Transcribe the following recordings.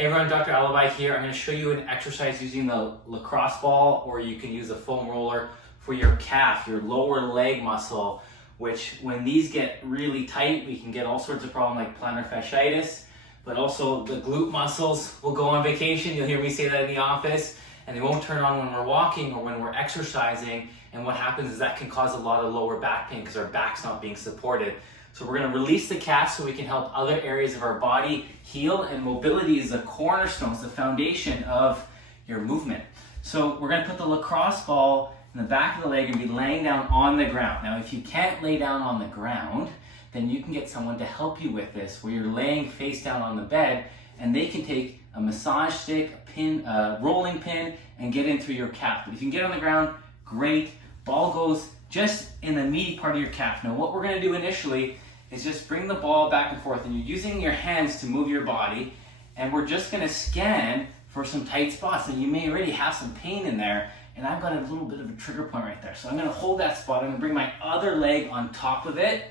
Hey everyone, Dr. Alibhai here. I'm going to show you an exercise using the lacrosse ball, or you can use a foam roller for your calf, your lower leg muscle, which when these get really tight, we can get all sorts of problems like plantar fasciitis, but also the glute muscles will go on vacation. You'll hear me say that in the office, and they won't turn on when we're walking or when we're exercising. And what happens is that can cause a lot of lower back pain because our back's not being supported. So we're going to release the calf so we can help other areas of our body heal, and mobility is the cornerstone, it's the foundation of your movement. So we're going to put the lacrosse ball in the back of the leg and be laying down on the ground. Now if you can't lay down on the ground, then you can get someone to help you with this, where you're laying face down on the bed and they can take a massage stick, a pin, a rolling pin, and get in through your calf. But if you can get on the ground, great. Ball goes just in the meaty part of your calf. Now what we're going to do initially is just bring the ball back and forth, and you're using your hands to move your body, and we're just going to scan for some tight spots. And you may already have some pain in there, and I've got a little bit of a trigger point right there. So I'm going to hold that spot. I'm going to bring my other leg on top of it.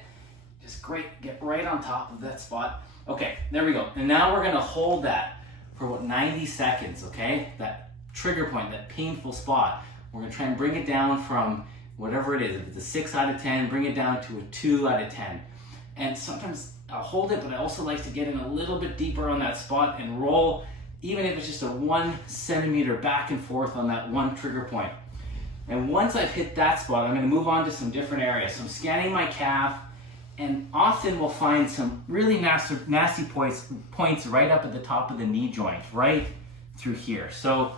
Just great, get right on top of that spot. Okay, there we go. And now we're going to hold that for about 90 seconds, okay? That trigger point, that painful spot. We're going to try and bring it down from whatever it is. If it's a 6 out of 10, bring it down to a 2 out of 10. And sometimes I'll hold it, but I also like to get in a little bit deeper on that spot and roll, even if it's just a 1 centimeter back and forth on that one trigger point. And once I've hit that spot, I'm going to move on to some different areas. So I'm scanning my calf, and often we'll find some really nasty points right up at the top of the knee joint, right through here. So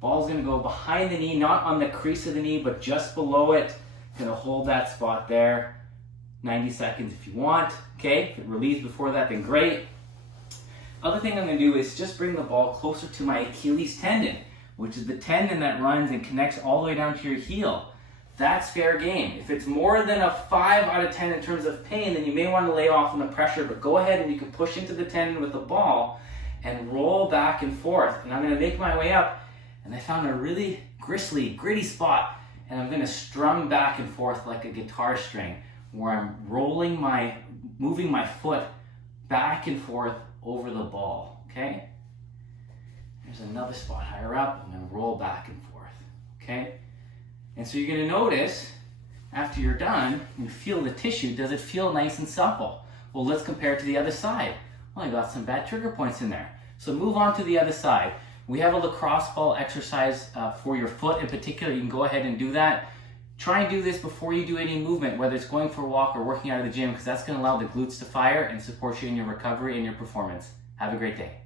ball's going to go behind the knee, not on the crease of the knee, but just below it. Going to hold that spot there. 90 seconds if you want, okay? If it relieves before that, then great. Other thing I'm going to do is just bring the ball closer to my Achilles tendon, which is the tendon that runs and connects all the way down to your heel. That's fair game. If it's more than a 5 out of 10 in terms of pain, then you may want to lay off on the pressure, but go ahead and you can push into the tendon with the ball and roll back and forth. And I'm going to make my way up, and I found a really gritty spot, and I'm going to strum back and forth like a guitar string, where I'm moving my foot back and forth over the ball, okay? There's another spot higher up. I'm gonna roll back and forth, okay? And so you're gonna notice, after you're done, you feel the tissue. Does it feel nice and supple? Well, let's compare it to the other side. Well, I got some bad trigger points in there. So move on to the other side. We have a lacrosse ball exercise for your foot in particular. You can go ahead and do that. Try and do this before you do any movement, whether it's going for a walk or working out of the gym, because that's going to allow the glutes to fire and support you in your recovery and your performance. Have a great day.